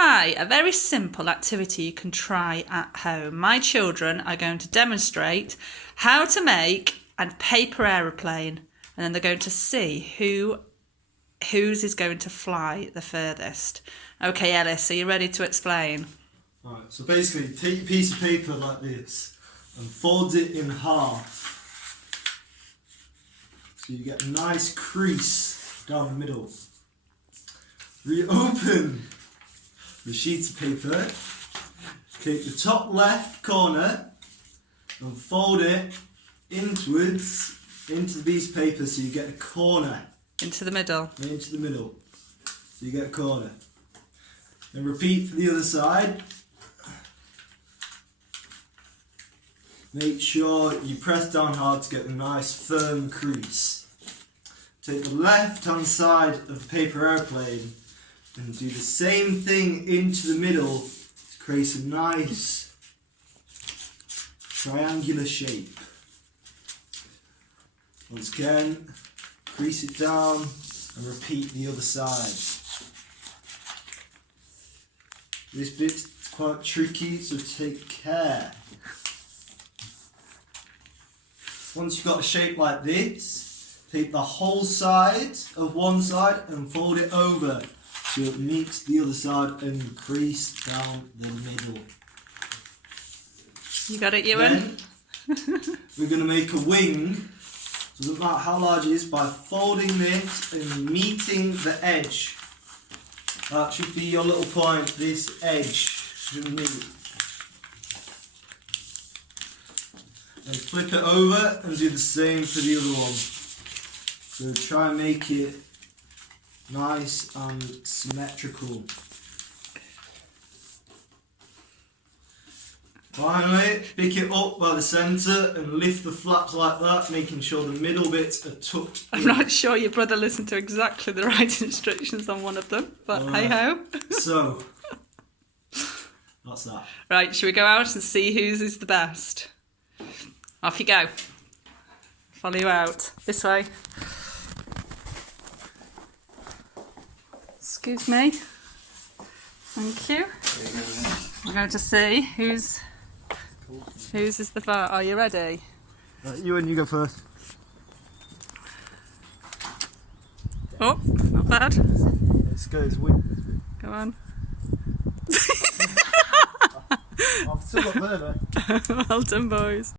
Hi, a very simple activity you can try at home. My children are going to demonstrate how to make a paper aeroplane, and then they're going to see whose is going to fly the furthest. Okay, Ellis, are you ready to explain? Alright, so basically take a piece of paper like this and fold it in half. So you get a nice crease down the middle. Reopen the sheet of paper, take the top left corner and fold it inwards into the piece of paper so you get a corner. Into the middle. Into the middle. So you get a corner. Then repeat for the other side. Make sure you press down hard to get a nice firm crease. Take the left hand side of the paper airplane and do the same thing into the middle to create a nice triangular shape. Once again, crease it down and repeat the other side. This bit's quite tricky, so take care. Once you've got a shape like this, take the whole side of one side and fold it over so it meets the other side and crease down the middle. You got it, Ewan? Then we're going to make a wing. Doesn't matter how large it is, by folding this and meeting the edge. That should be your little point, this edge should meet. Then flip it over and do the same for the other one. So try and make it nice and symmetrical. Finally, pick it up by the centre and lift the flaps like that, making sure the middle bits are tucked in. I'm not sure your brother listened to exactly the right instructions on one of them, but hey ho. So, that's that. Right, shall we go out and see whose is the best? Off you go. Follow you out. This way. Excuse me. Thank you. We're going to see whose is the far. Are you ready? Ewan, you go first. Oh, not bad. Let's go, it's win. Go on. I've still got there. Well done, boys.